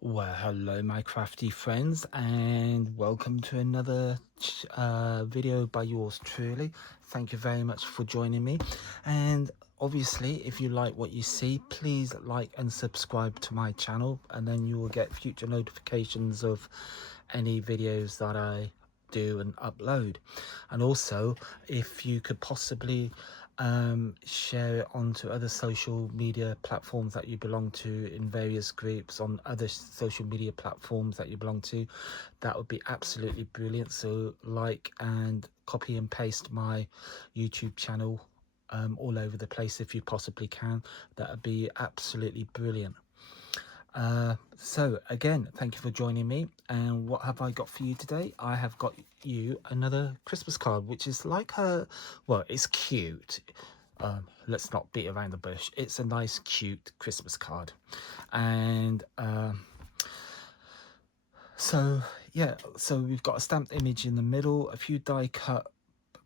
Well, hello, my crafty friends, and welcome to another video by yours truly. Thank you very much for joining me. And obviously, if you like what you see, please like and subscribe to my channel, and then you will get future notifications of any videos that I do and upload. And also, if you could possibly share it onto other social media platforms that you belong to, in various groups on other social media platforms that you belong to, that would be absolutely brilliant. So like and copy and paste my YouTube channel all over the place if you possibly can. That would be absolutely brilliant. So again, thank you for joining me. And what have I got for you today? I have got you another Christmas card, which is like well, it's cute. Let's not beat around the bush. It's a nice, cute Christmas card. And so yeah, so we've got a stamped image in the middle, a few die cut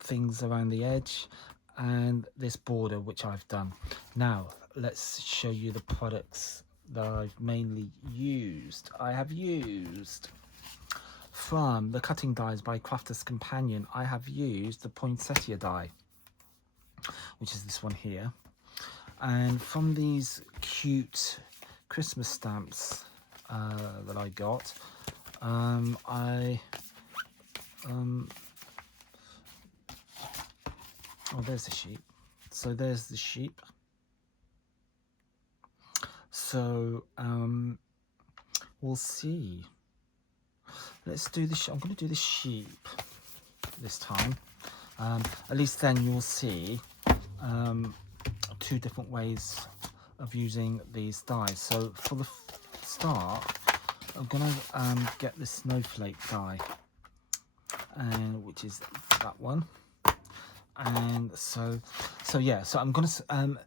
things around the edge, and this border which I've done. Now let's show you the products that I've mainly used. I have used, from the cutting dies by Crafter's Companion, I have used the poinsettia die, which is this one here. And from these cute Christmas stamps that I got, oh, there's the sheep. So there's the sheep. So we'll see. Let's do this. I'm going to do the sheep this time. At least then you'll see two different ways of using these dies. So for the start, I'm going to get the snowflake die, which is that one. And so yeah, so I'm going to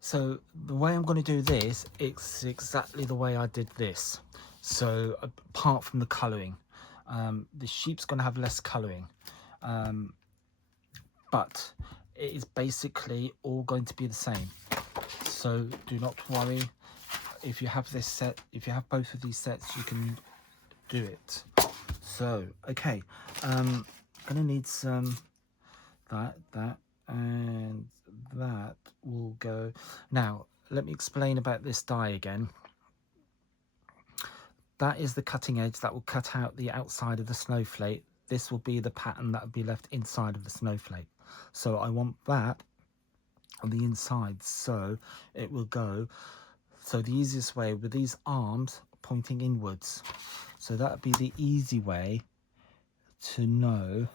so the way I'm going to do this, it's exactly the way I did this. So apart from the colouring, the sheep's going to have less colouring, but it is basically all going to be the same. So do not worry. If you have this set, if you have both of these sets, you can do it. So okay, I'm going to need some that and that will go. Now let me explain about this die again. That is the cutting edge that will cut out the outside of the snowflake. This will be the pattern that will be left inside of the snowflake. So I want that on the inside, so it will go. So the easiest way, with these arms pointing inwards, so that would be the easy way to know.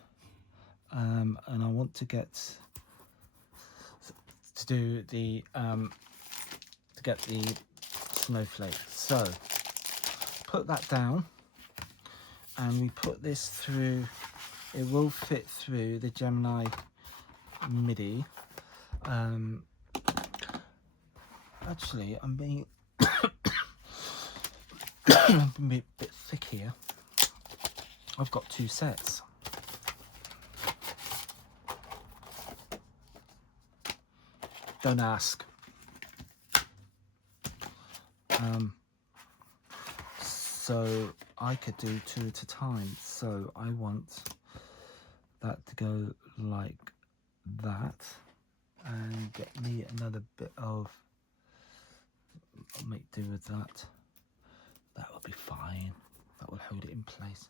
And I want to get to do the to get the snowflake. So put that down, and we put this through. It will fit through the Gemini MIDI. Actually, I'm being a bit thick here. I've got two sets. Don't ask. So I could do two at a time. So I want that to go like that, and get me another bit of, I'll make do with that. That will be fine. That will hold it in place.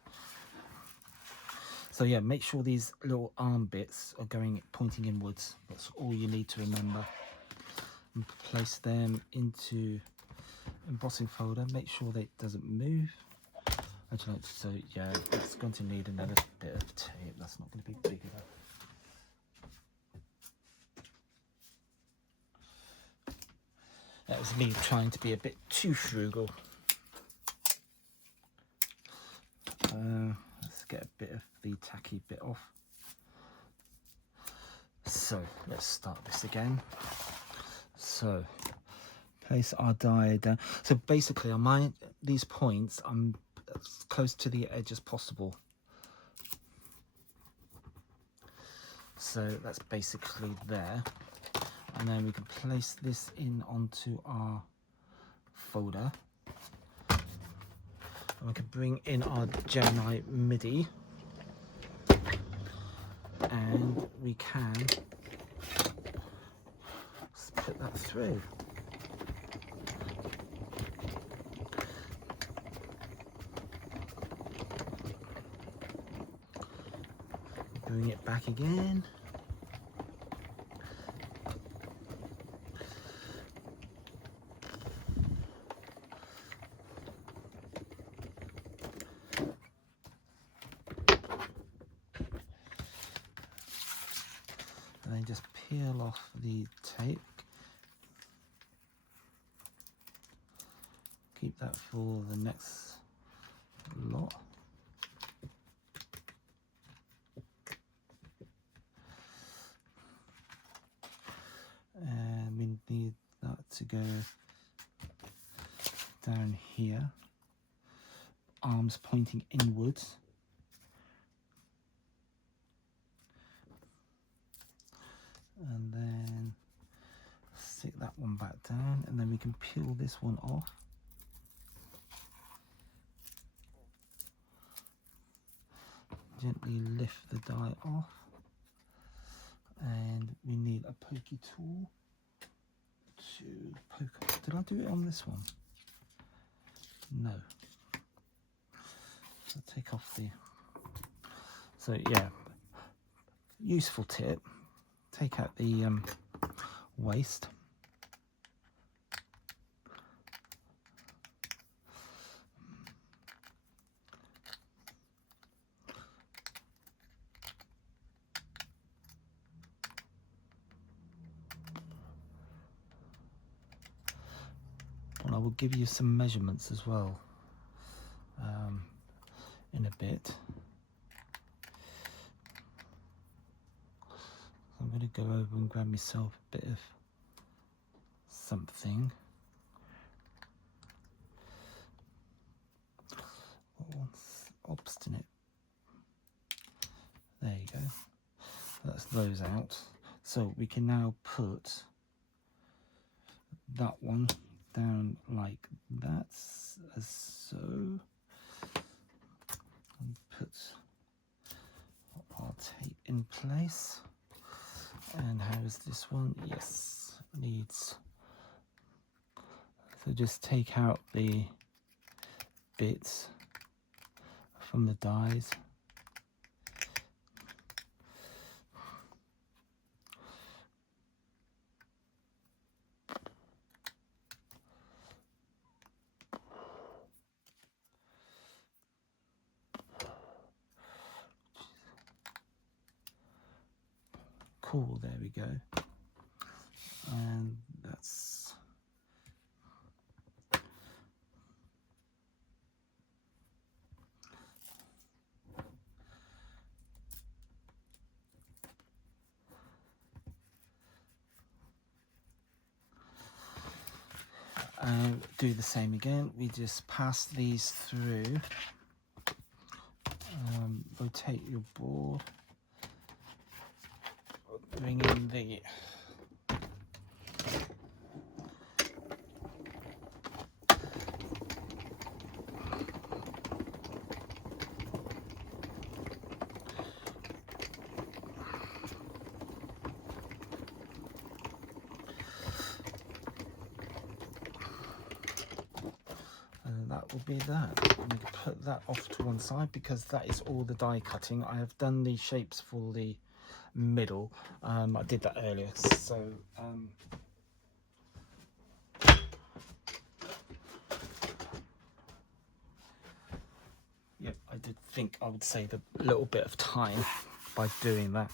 So yeah, make sure these little arm bits are pointing inwards. That's all you need to remember. And place them into embossing folder. Make sure that it doesn't move. Actually, so yeah, it's going to need another bit of tape. That's not going to be big enough. That was me trying to be a bit too frugal. Let's get a bit of the tacky bit off. So let's start this again. So place our die down. So basically on these points, I'm as close to the edge as possible. So that's basically there. And then we can place this in onto our folder. And we can bring in our Gemini MIDI, and we can put that through. Bring it back again. And then just peel off the tape. Keep that for the next lot. And we need that to go down here. Arms pointing inwards. And then stick that one back down, and then we can peel this one off. Gently lift the die off, and we need a pokey tool to poke. Did I do it on this one? No. So take off the. So yeah, useful tip. Take out the waste. And I will give you some measurements as well in a bit. I'm going to go over and grab myself a bit of something. One's obstinate. There you go. That's those out. So we can now put that one down like that, as so. And put our tape in place. And how is this one? Yes, needs. So just take out the bits from the dies. Cool, there we go. And that's do the same again. We just pass these through, rotate your board, bring in the that will be that. I'm going to put that off to one side because that is all the die cutting. I have done the shapes for the middle. I did that earlier, so yep, I did think I would save a little bit of time by doing that.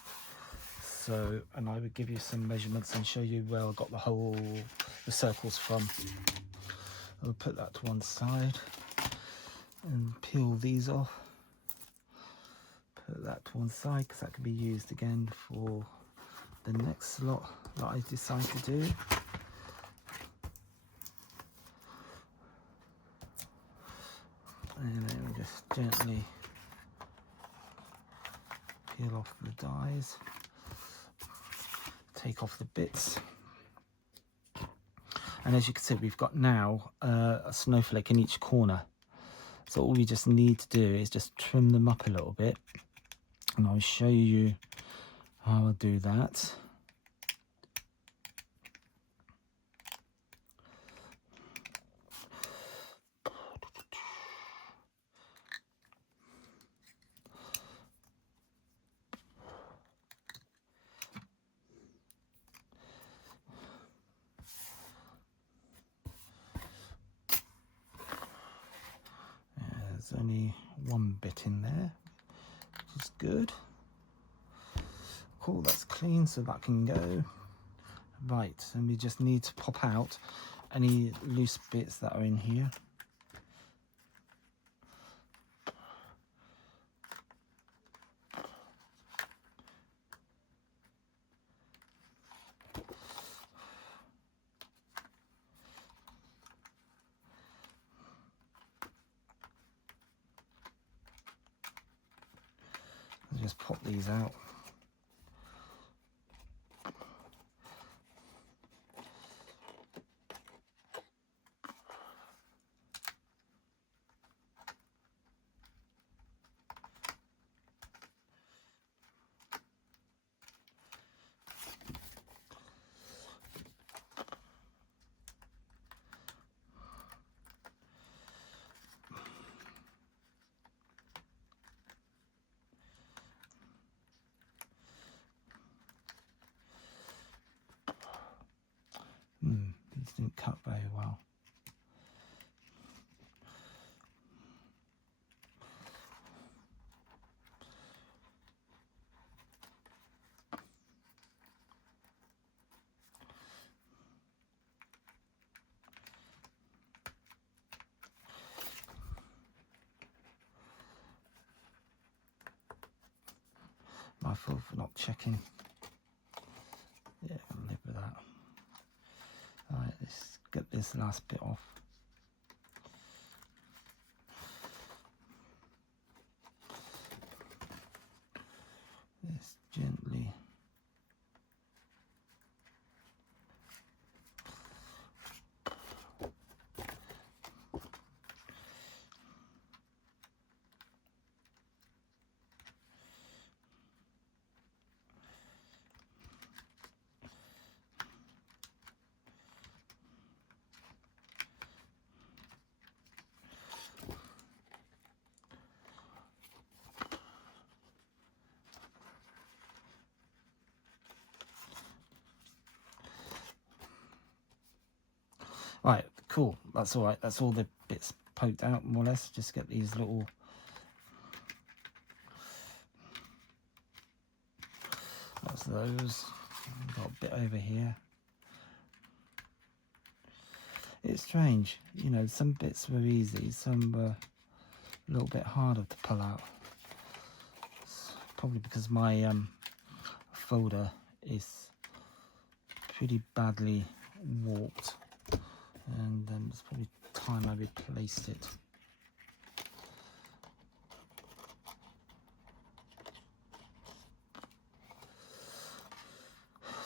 So, and I would give you some measurements and show you where I got the circles from. I'll put that to one side and peel these off. Put that to one side because that can be used again for the next slot that I decide to do. And then we just gently peel off the dies, take off the bits. And as you can see, we've got now a snowflake in each corner. So all we just need to do is just trim them up a little bit, and I'll show you how I'll do that. There's only one bit in there, which is good. Cool, that's clean, so that can go. Right, and we just need to pop out any loose bits that are in here. I'll just pop these out. These didn't cut very well. My fault for not checking. Yeah, I'll live with that. Alright, let's get this last bit off. Just gently. Right, cool. That's all right. That's all the bits poked out, more or less. Just get these little... That's those. Got a bit over here. It's strange. You know, some bits were easy. Some were a little bit harder to pull out. It's probably because my folder is pretty badly warped. And it's probably time I replaced it.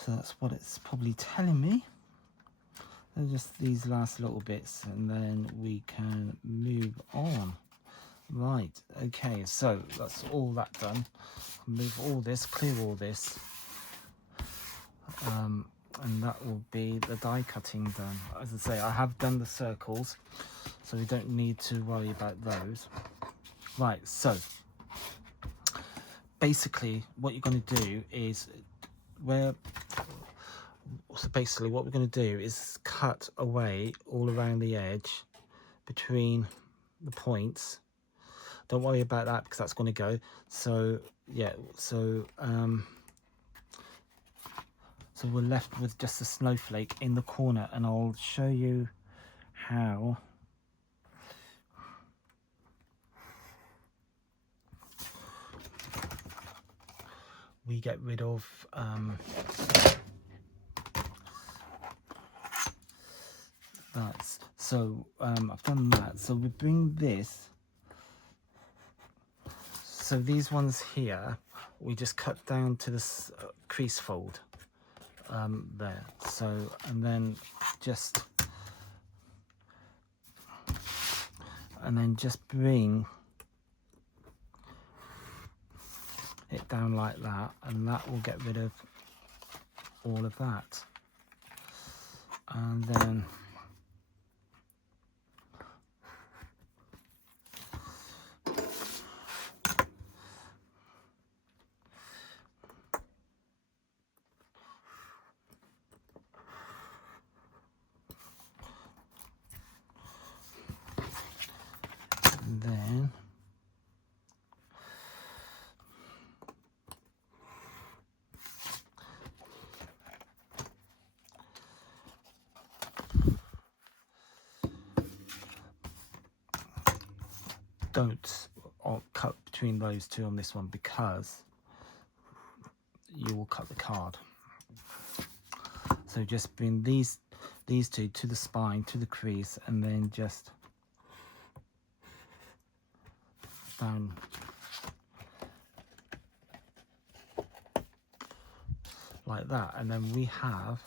So that's what it's probably telling me. So just these last little bits, and then we can move on. Right, okay, so that's all that done. Move all this, clear all this. And that will be the die cutting done. As I say, I have done the circles, so we don't need to worry about those. Right, so basically what you're going to do is what we're going to do is cut away all around the edge between the points. Don't worry about that because that's going to go. So yeah, so we're left with just a snowflake in the corner, and I'll show you how we get rid of that. So I've done that. So we bring this. So these ones here, we just cut down to this crease fold. There, so, and then just and then just bring it down like that, and that will get rid of all of that. And then don't cut between those two on this one, because you will cut the card. So just bring these two to the spine, to the crease, and then just down like that, and then we have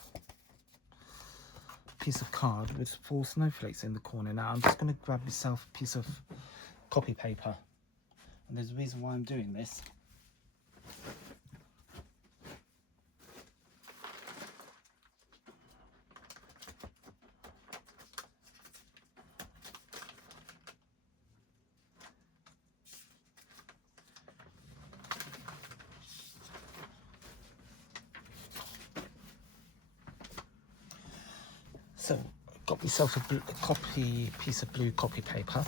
a piece of card with 4 snowflakes in the corner. Now I'm just going to grab myself a piece of copy paper, and there's a reason why I'm doing this. So I've got myself a piece of blue copy paper.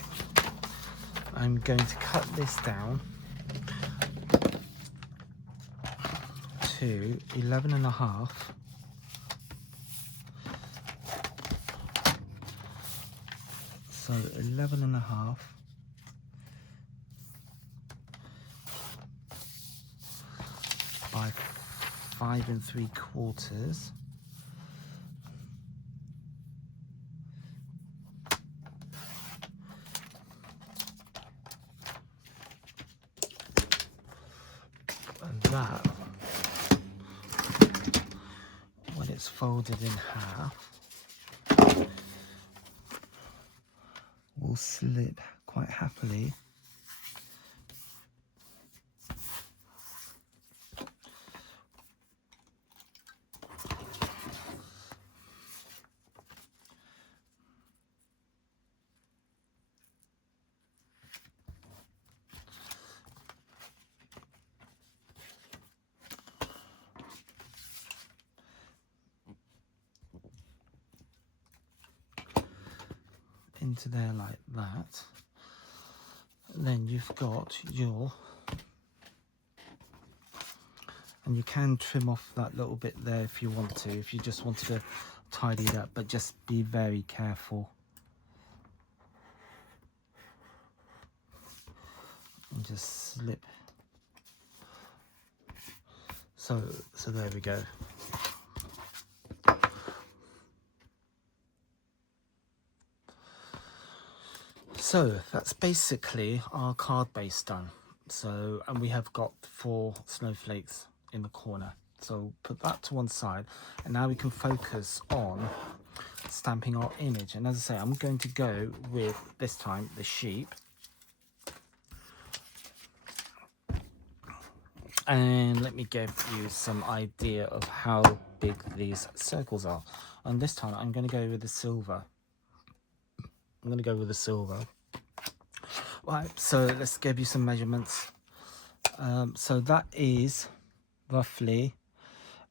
I'm going to cut this down to 11.5 so 11.5 by 5 3/4. And that, when it's folded in half, will slip quite happily into there like that. And then you've got your, and you can trim off that little bit there if you want to, if you just wanted to tidy it up, but just be very careful. And just slip. So there we go. So that's basically our card base done. So, and we have got 4 snowflakes in the corner. So put that to one side, and now we can focus on stamping our image. And as I say, I'm going to go with, this time, the sheep. And let me give you some idea of how big these circles are. And this time I'm going to go with the silver. Right, so let's give you some measurements. So that is roughly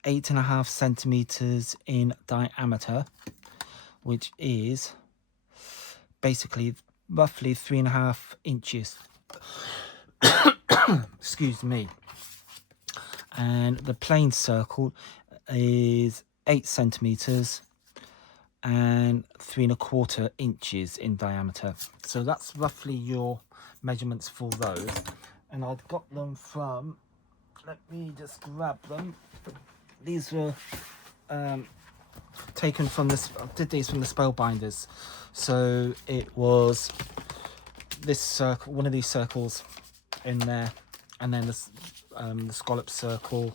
8.5 centimeters in diameter, which is basically roughly 3.5 inches. Excuse me. And the plain circle is 8 centimeters and 3.25 inches in diameter. So that's roughly your measurements for those. And I've got them from, let me just grab them. These were taken from this, I did these from the Spellbinders. So it was this circle, one of these circles in there, and then this the scallop circle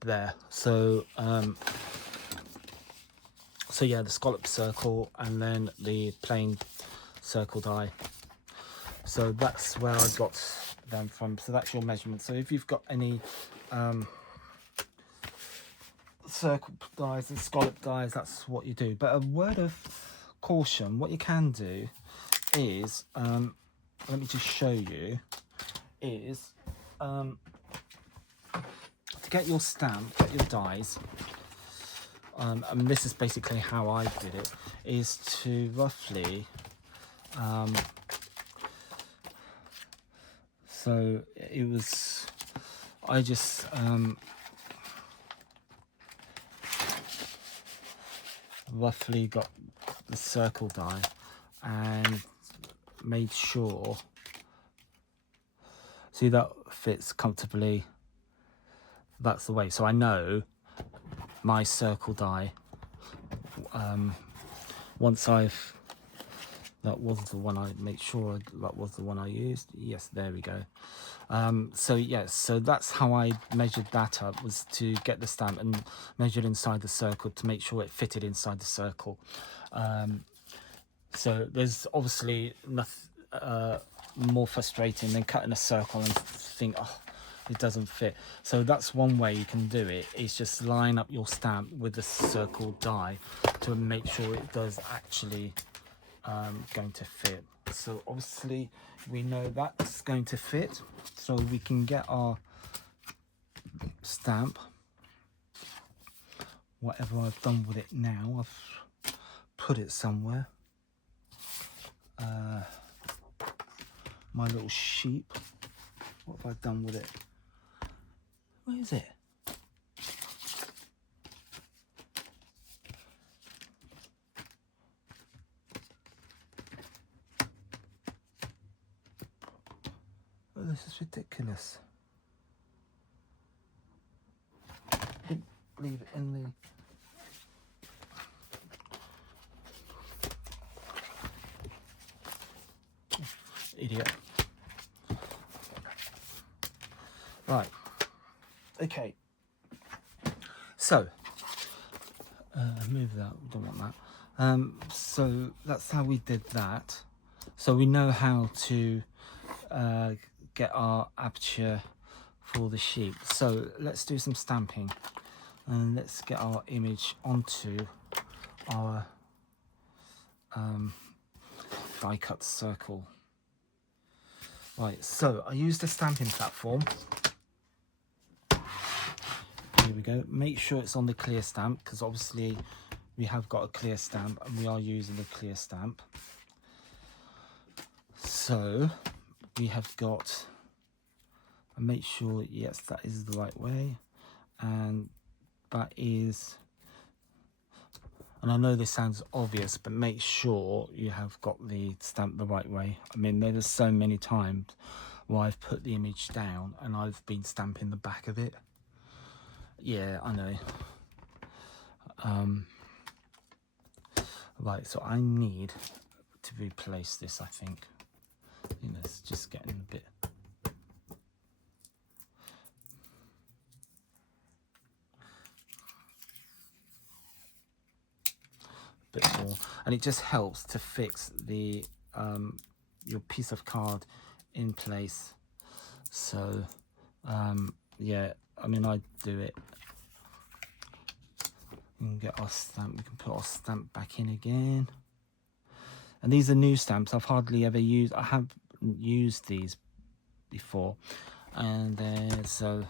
there. So so yeah, the scallop circle, and then the plain circle die. So that's where I got them from. So that's your measurement. So if you've got any circle dies and scallop dies, that's what you do. But a word of caution, what you can do is, let me just show you, is to get your stamp, get your dies, and this is basically how I did it, is to roughly, so it was, I just roughly got the circle die and made sure, see, that fits comfortably, that's the way. So I know my circle die, once I've, that was the one I made sure that was the one I used. Yes, there we go. So yes, so that's how I measured that up, was to get the stamp and measured inside the circle to make sure it fitted inside the circle. So there's obviously nothing more frustrating than cutting a circle and think, oh, it doesn't fit. So that's one way you can do it, is just line up your stamp with the circle die to make sure it does actually going to fit. So obviously we know that's going to fit, so we can get our stamp. Whatever I've done with it now, I've put it somewhere. My little sheep, what have I done with it? Where is it? Oh, this is ridiculous. Didn't leave it in the... Idiot. Right. Okay. So, move that. We don't want that. So that's how we did that. So we know how to get our aperture for the sheep. So let's do some stamping, and let's get our image onto our die cut circle. Right, so I used a stamping platform. Here we go. Make sure it's on the clear stamp, because obviously we have got a clear stamp and we are using a clear stamp. So we have got, and make sure, yes, that is the right way, and that is, and I know this sounds obvious, but make sure you have got the stamp the right way. I mean, there's so many times where I've put the image down and I've been stamping the back of it. Yeah, I know. Right, so I need to replace this, I think. You know, it's just getting a bit more, and it just helps to fix the your piece of card in place. So yeah, I mean, I do it. We can get our stamp, we can put our stamp back in again, and these are new stamps. I've hardly ever used, I haven't used these before, and then so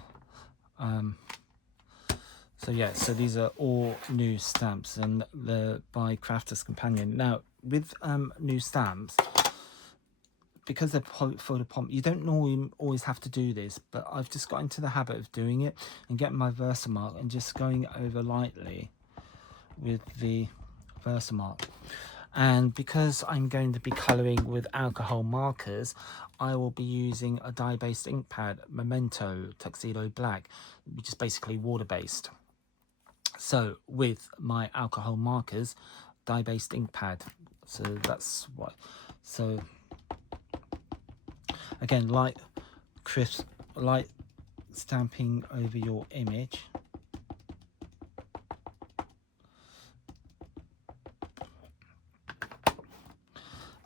yeah, so these are all new stamps, and they're by Crafters Companion. Now with new stamps, because they're photopomp, you don't always have to do this, but I've just got into the habit of doing it and getting my Versamark and just going over lightly with the Versamark. And because I'm going to be colouring with alcohol markers, I will be using a dye-based ink pad, Memento Tuxedo Black, which is basically water-based. So with my alcohol markers, dye-based ink pad. So that's what. So again, light, crisp, light stamping over your image.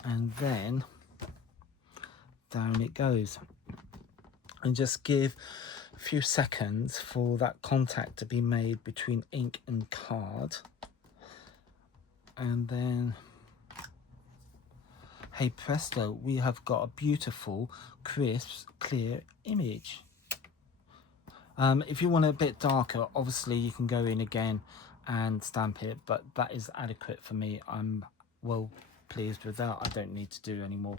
and then down it goes. And just give a few seconds for that contact to be made between ink and card, and then hey presto, we have got a beautiful, crisp, clear image. If you want it a bit darker, obviously you can go in again and stamp it, but that is adequate for me. I'm well pleased with that. I don't need to do any more.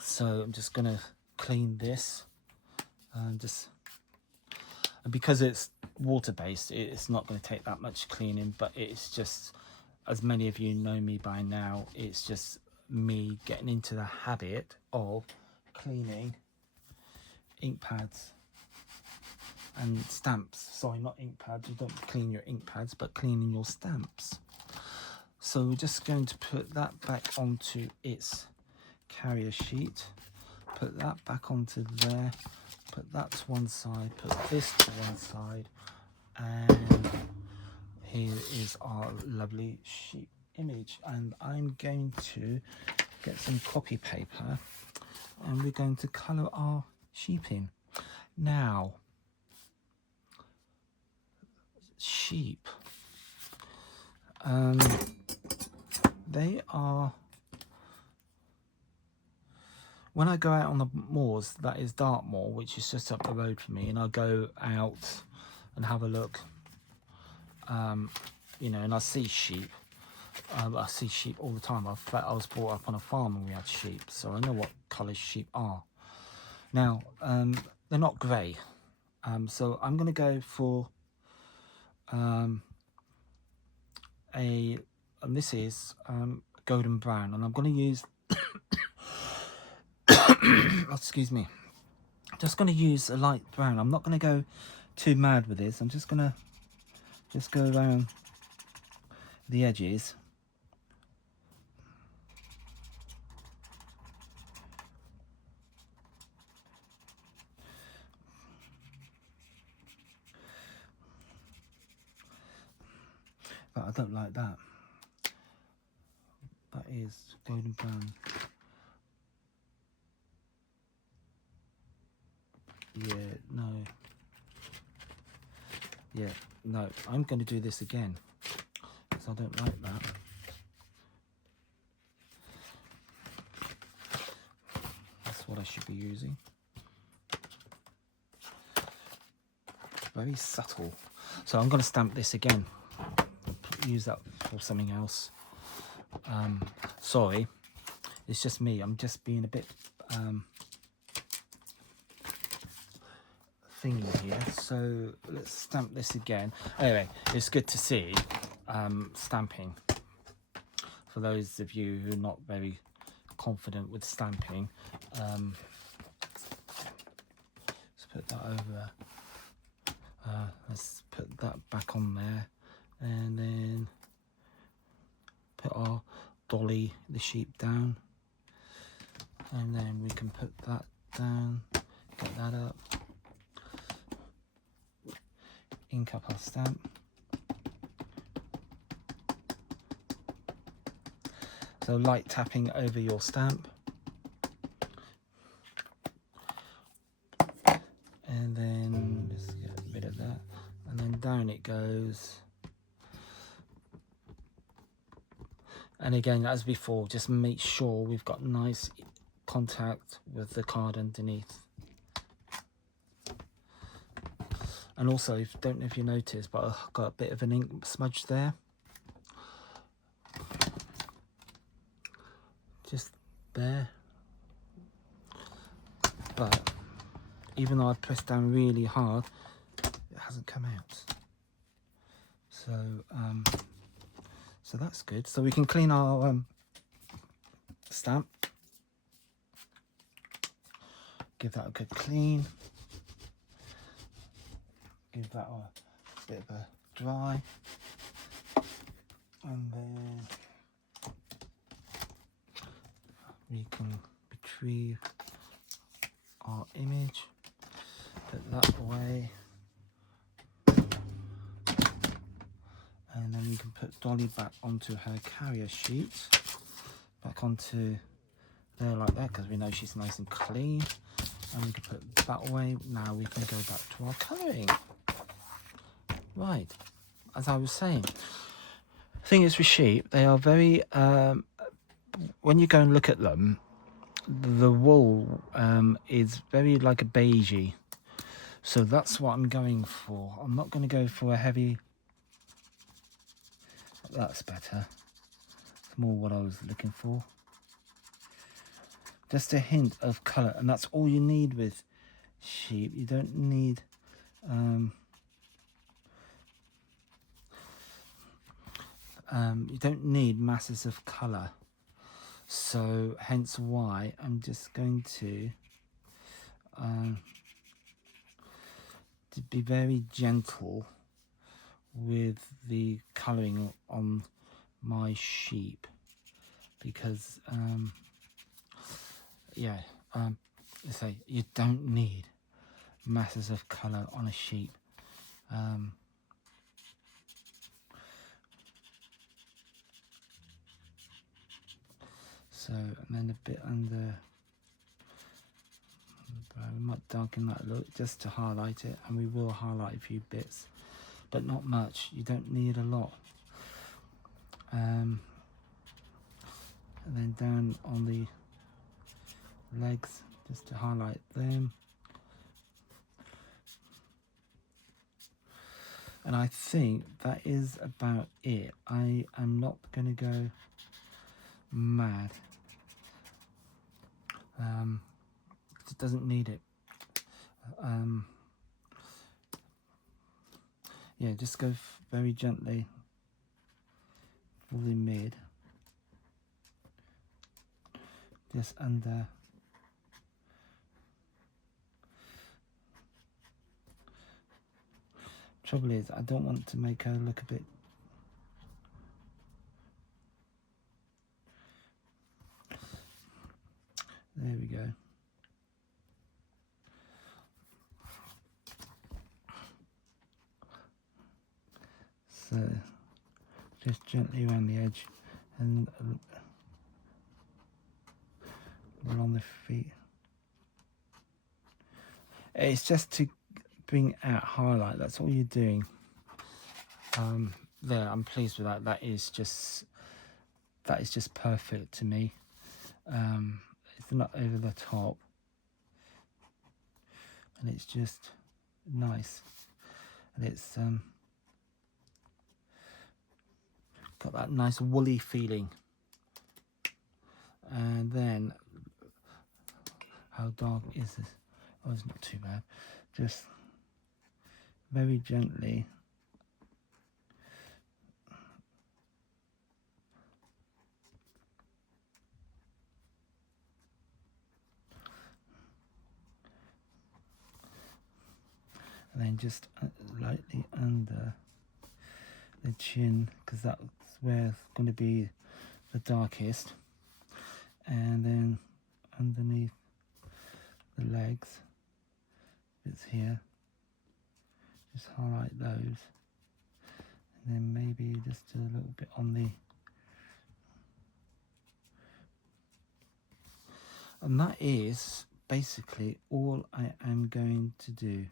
So I'm just going to clean this, and because it's water-based, it's not going to take that much cleaning, but it's just, as many of you know me by now, it's just me getting into the habit of cleaning ink pads and stamps. Sorry, not ink pads. You don't clean your ink pads, but cleaning your stamps. So we're just going to put that back onto its carrier sheet, put that back onto there, put that to one side, put this to one side, and here is our lovely sheep image. And I'm going to get some copy paper, and we're going to colour our sheep in. Now, sheep, they are, when I go out on the moors, that is Dartmoor, which is just up the road from me, and I go out and have a look, you know, and I see sheep. I see sheep all the time. I was brought up on a farm and we had sheep, so I know what colours sheep are. Now, they're not grey, so I'm going to go for and this is golden brown, and I'm going to use excuse me, just going to use a light brown. I'm not going to go too mad with this. I'm just going to go around the edges. But I don't like that. That is golden brown. Yeah, no. Yeah, no. I'm going to do this again, because I don't like that. That's what I should be using. Very subtle. So I'm going to stamp this again. Use that for something else. Sorry, it's just me. I'm just being a bit thingy here. So let's stamp this again. Anyway, it's good to see stamping. For those of you who are not very confident with stamping, let's put that over. Let's put that back on there, and then put our dolly, the sheep, down, and then we can put that down, get that up, ink up our stamp, so light tapping over your stamp, and then just get rid of that, and then down it goes. And again, as before, just make sure we've got nice contact with the card underneath. And also, don't know if you noticed, but I've got a bit of an ink smudge there. Just there. But even though I pressed down really hard, it hasn't come out. So, so that's good. So we can clean our stamp. Give that a good clean. Give that a bit of a dry. And then we can retrieve our image. Put that away. And then we can put Dolly back onto her carrier sheet. back onto there like that, because we know she's nice and clean. And we can put that away. Now we can go back to our colouring. Right, as I was saying, the thing is with sheep, they are very, when you go and look at them, the wool is very like a beigey. So that's what I'm going for. I'm not going to go for a heavy. That's better. It's more what I was looking for. Just a hint of colour, and that's all you need with sheep. You don't need masses of colour. So hence why I'm just going to be very gentle with the colouring on my sheep, because I say you don't need masses of colour on a sheep. So, and then a bit under. We might darken that a little just to highlight it, and we will highlight a few bits, but not much. You don't need a lot. And then down on the legs, just to highlight them. And I think that is about it. I am not going to go mad. It doesn't need it. Yeah, just go very gently, fully mid, just under. Trouble is, I don't want to make her look a bit. There we go. So just gently around the edge and along the feet. It's just to bring out highlight. That's all you're doing. There, I'm pleased with that. That is just perfect to me. It's not over the top, and it's just nice, and it's got that nice woolly feeling. And then, how dark is this? Oh, it's not too bad. Just very gently. And then just lightly under the chin, because that's where it's going to be the darkest. And then underneath the legs, bits here, just highlight those. And then maybe just a little bit on the. And that is basically all I am going to do.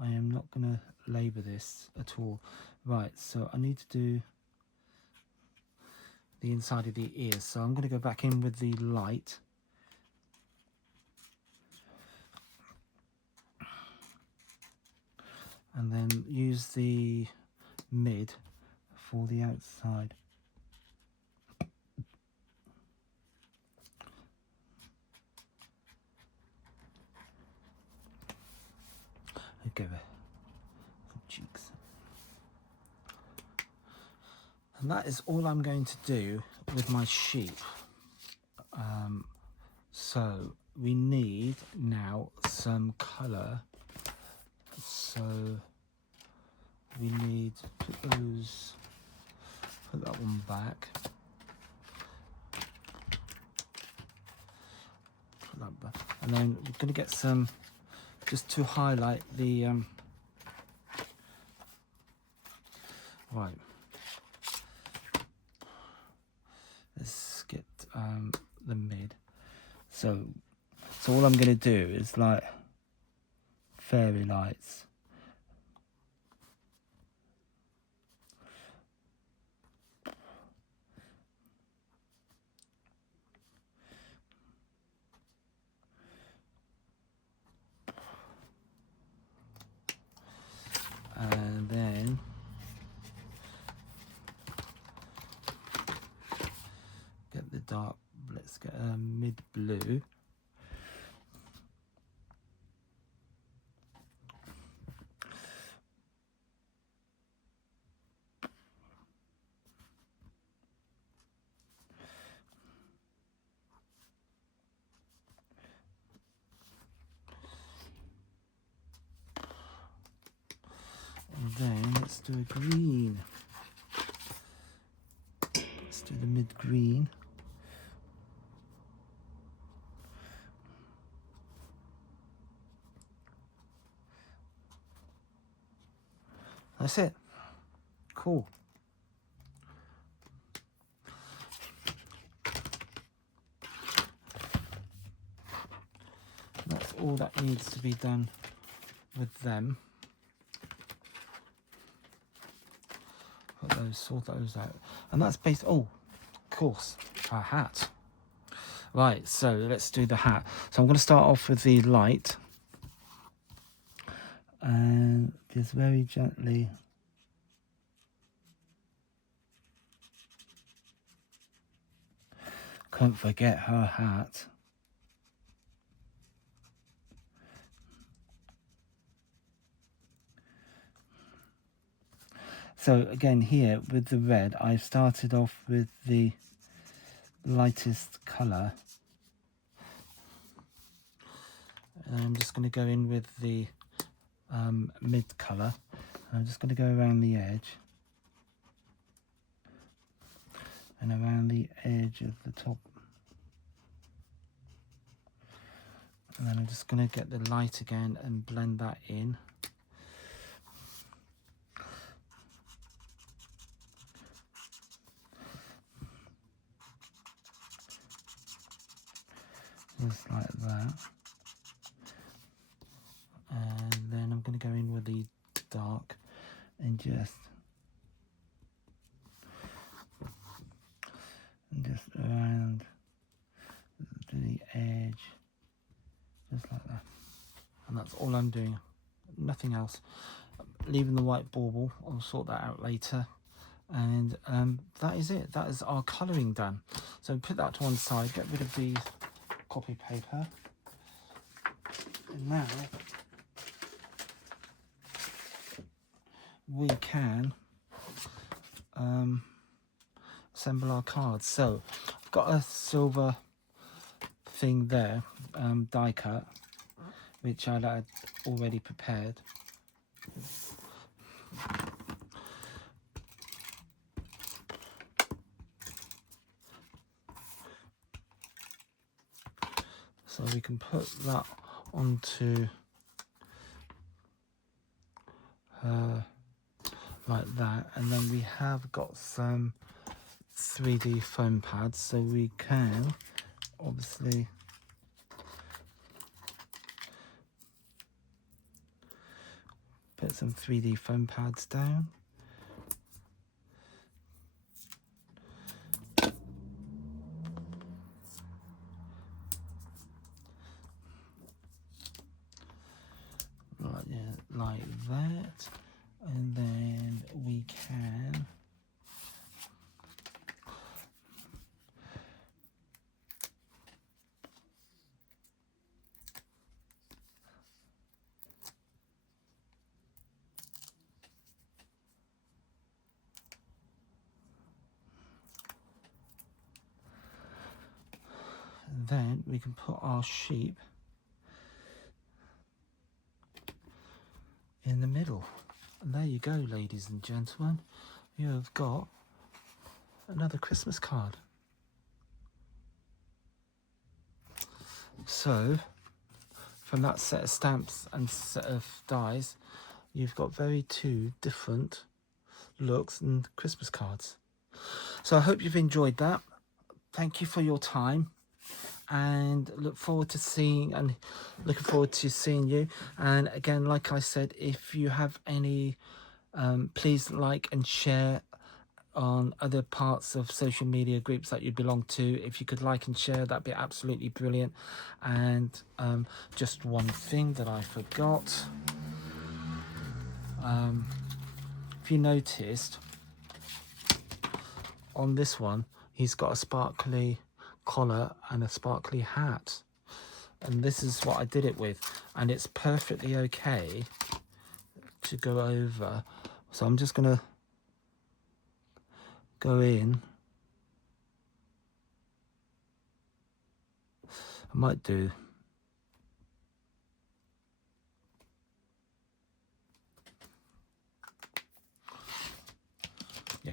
I am not going to labour this at all. Right, so I need to do the inside of the ears. So I'm going to go back in with the light. And then use the mid for the outside. Give it some cheeks. And that is all I'm going to do with my sheep. So we need now some colour. So we need to put that one back. Put that back. And then we're going to get some, just to highlight the right. Let's get the mid. So all I'm going to do is like fairy lights. And then get the dark, let's get a mid blue. And then let's do a green. Let's do the mid green. That's it. Cool. That's all that needs to be done with them. Put those, sort those out. And that's based, oh, of course, our hat. Right, so let's do the hat. So I'm going to start off with the light. And just very gently can't forget her hat. So again here with the red, I've started off with the lightest colour. And I'm just going to go in with the mid colour. I'm just going to go around the edge. And around the edge of the top. And then I'm just going to get the light again and blend that in. Just like that. And then I'm going to go in with the dark and just around the edge, just like that. And that's all I'm doing, nothing else. Leaving the white bauble, I'll sort that out later. And that is it. That is our colouring done. So put that to one side, get rid of the copy paper. And now we can assemble our cards. So I've got a silver thing there, die cut, which I had already prepared. So we can put that onto her like that, and then we have got some 3D foam pads, so we can obviously put some 3D foam pads down. Like that, and then we can put our sheep in the middle. And there you go, ladies and gentlemen, you have got another Christmas card. So from that set of stamps and set of dies, you've got very two different looks and Christmas cards. So I hope you've enjoyed that. thank you for your time, and looking forward to seeing you. And again, like I said, if you have any, please like and share on other parts of social media groups that you belong to. If you could like and share, that'd be absolutely brilliant. And just one thing that I forgot, if you noticed on this one, he's got a sparkly collar and a sparkly hat, and this is what I did it with, and it's perfectly okay to go over. So I'm just gonna go in. I might do, yeah,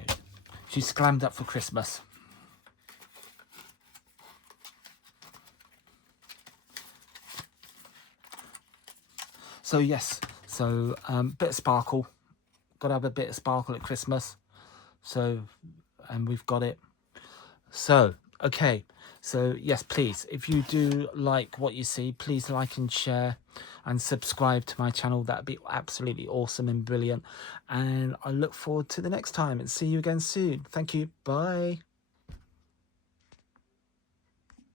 she's glammed up for Christmas. So yes, so bit of sparkle, got to have a bit of sparkle at Christmas. So, and we've got it. So okay, so yes, please, if you do like what you see, please like and share and subscribe to my channel. That'd be absolutely awesome and brilliant, and I look forward to the next time and see you again soon. Thank you. Bye.